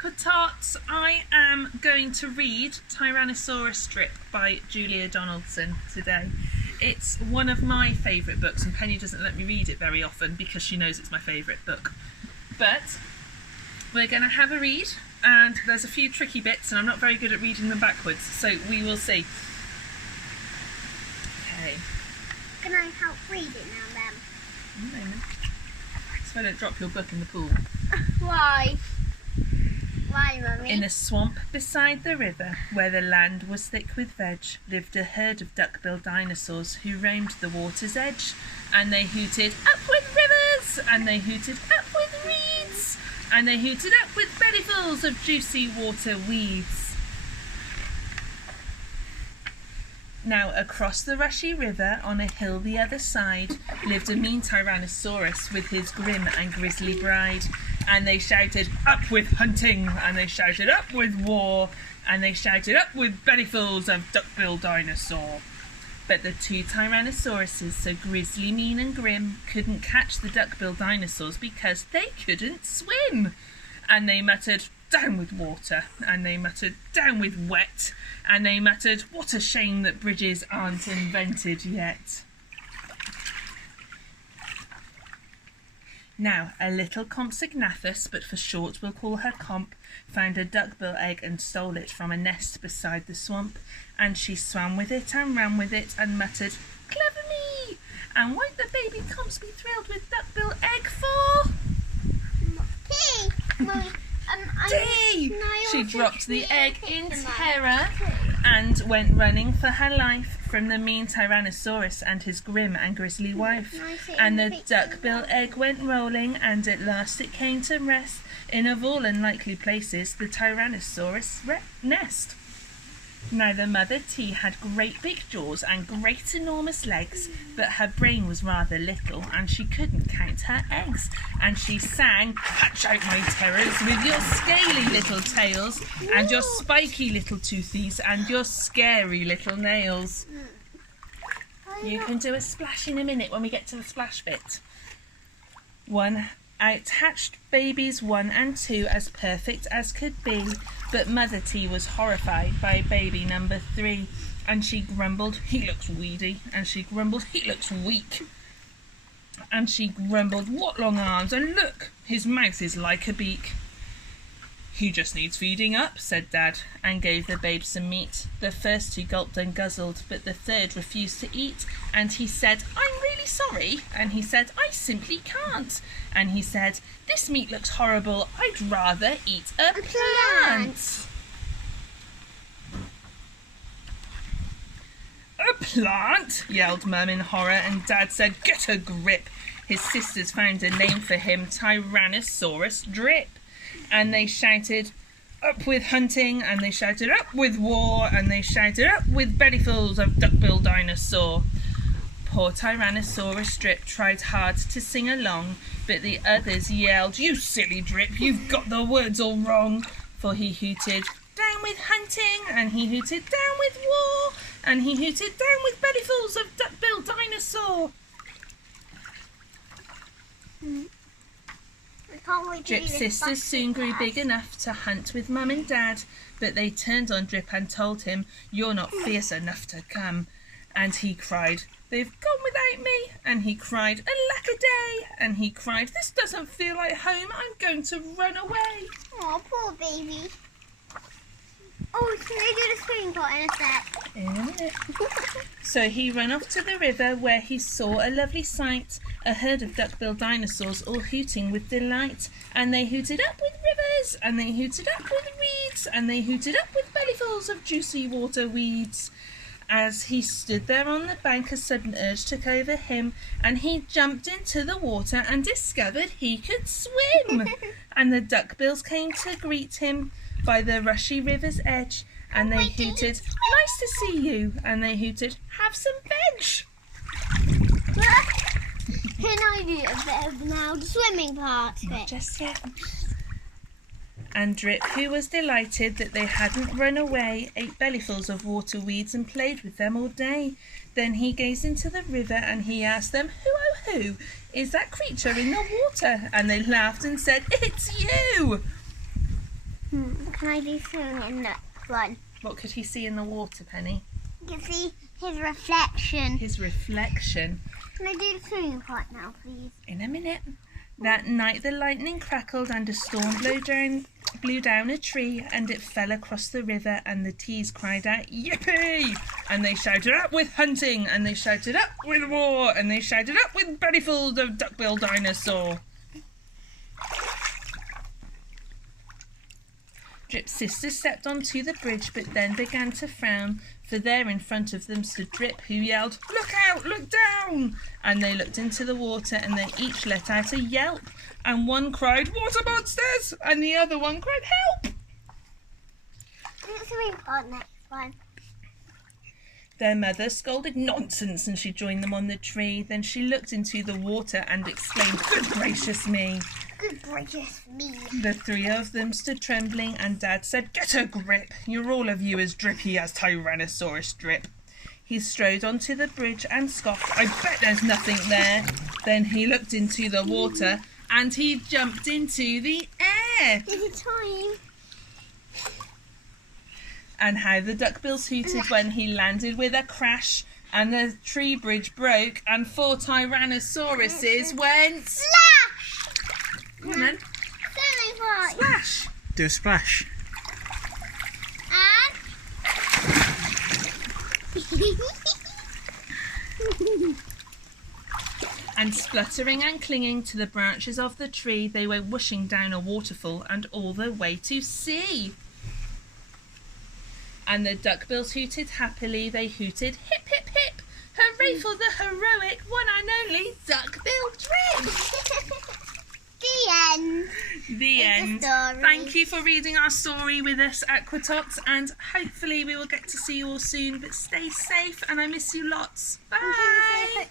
Aqua Tarts. I am going to read Tyrannosaurus Strip by Julia Donaldson today. It's one of my favourite books, and Penny doesn't let me read it very often because she knows it's my favourite book. But we're going to have a read, and there's a few tricky bits, and I'm not very good at reading them backwards, so we will see. Okay. Can I help read it now, then? A moment. So I don't drop your book in the pool. Why? Why, Mummy? In a swamp beside the river, where the land was thick with veg, lived a herd of duck-billed dinosaurs who roamed the water's edge. And they hooted, "Up with rivers!" And they hooted, "Up with reeds!" And they hooted, "Up with bellyfuls of juicy water weeds!" Now across the rushy river, on a hill the other side, lived a mean Tyrannosaurus with his grim and grisly bride. And they shouted, "Up with hunting!" And they shouted, "Up with war!" And they shouted, "Up with bellyfuls of duck-billed dinosaur!" But the two Tyrannosauruses, so grisly, mean and grim, couldn't catch the duck-billed dinosaurs because they couldn't swim. And they muttered, "Down with water!" And they muttered, "Down with wet!" And they muttered, "What a shame that bridges aren't invented yet." Now, a little Compsognathus, but for short we'll call her Comp, found a duckbill egg and stole it from a nest beside the swamp. And she swam with it and ran with it and muttered, "Clever me! And won't the baby Comps be thrilled with duckbill egg for?" Tea! Mummy, Tea! She dropped the egg in terror and went running for her life from the mean Tyrannosaurus and his grim and grisly wife. And the duckbill egg went rolling, and at last it came to rest in, of all unlikely places, the Tyrannosaurus nest. Now the mother T had great big jaws and great enormous legs, but her brain was rather little, and she couldn't count her eggs. And she sang, "Hatch out my terrors with your scaly little tails, and your spiky little toothies, and your scary little nails." You can do a splash in a minute when we get to the splash bit. Out-hatched babies 1 and 2 as perfect as could be, but Mother T was horrified by baby number 3, and she grumbled, "He looks weedy," and she grumbled, "He looks weak," and she grumbled, "What long arms, and look, his mouth is like a beak." "He just needs feeding up," said Dad, and gave the babe some meat. The first 2 gulped and guzzled, but the third refused to eat, and he said, "I'm really sorry," and he said, "I simply can't," and he said, "This meat looks horrible, I'd rather eat a plant." "A plant?" yelled Mum in horror, and Dad said, "Get a grip." His sisters found a name for him, Tyrannosaurus Drip. And they shouted, "Up with hunting!" And they shouted, "Up with war!" And they shouted, "Up with bellyfuls of duck-billed dinosaur!" Poor Tyrannosaurus Drip tried hard to sing along, but the others yelled, "You silly Drip, you've got the words all wrong!" For he hooted, "Down with hunting!" And he hooted, "Down with war!" And he hooted, "Down with bellyfuls of duck-billed dinosaur!" Drip's sisters soon grew big enough to hunt with Mum and Dad, but they turned on Drip and told him, "You're not fierce enough to come." And he cried, "They've gone without me." And he cried, "Alack-a-day." And he cried, "This doesn't feel like home, I'm going to run away." Oh, poor baby. Oh, can I do the swimming pot in a sec? In a minute. So he ran off to the river, where he saw a lovely sight, a herd of duck-billed dinosaurs all hooting with delight. And they hooted, "Up with rivers!" And they hooted, "Up with reeds!" And they hooted, "Up with bellyfuls of juicy water weeds!" As he stood there on the bank, a sudden urge took over him, and he jumped into the water and discovered he could swim. And the duckbills came to greet him by the rushy river's edge, and they hooted, "Nice to see you!" And they hooted, "Have some veg!" Can I do a bit of now the swimming part? Not just yet. And Drip, who was delighted that they hadn't run away, ate bellyfuls of water weeds and played with them all day. Then he gazed into the river and he asked them, "Who, oh who, is that creature in the water?" And they laughed and said, "It's you!" Can I do something in that one? What could he see in the water, Penny? You can see his reflection. His reflection. Can I do the swimming part now, please? In a minute. That night the lightning crackled and a storm blew down a tree, and it fell across the river, and the teas cried out, "Yippee!" And they shouted, "Up with hunting!" And they shouted, "Up with war!" And they shouted, "Up with bellyfuls of duck-bill dinosaur!" Drip's sister stepped onto the bridge, but then began to frown, for there in front of them stood Drip, who yelled, "Look out! Look down!" And they looked into the water, and they each let out a yelp, and one cried, "Water monsters!" and the other one cried, "Help!" Do the swimming part next one. Their mother scolded nonsense, and she joined them on the tree. Then she looked into the water and exclaimed, "Good gracious me!" Good gracious me. The three of them stood trembling, and Dad said, "Get a grip! You're all of you as drippy as Tyrannosaurus Drip." He strode onto the bridge and scoffed, "I bet there's nothing there." Then he looked into the water and he jumped into the air. Is it time? And how the duckbills hooted when he landed with a crash, and the tree bridge broke, and 4 Tyrannosauruses went Slash! Come on then. Swimming part. Splash! Do a splash. And spluttering and clinging to the branches of the tree, they went whooshing down a waterfall and all the way to sea. And the duckbills hooted happily. They hooted, "Hip, hip, hip! Hooray for the heroic one and only Duckbill Drip!" The end. The end. story. Thank you for reading our story with us, Aquatox, and hopefully we will get to see you all soon. But stay safe, and I miss you lots. Bye.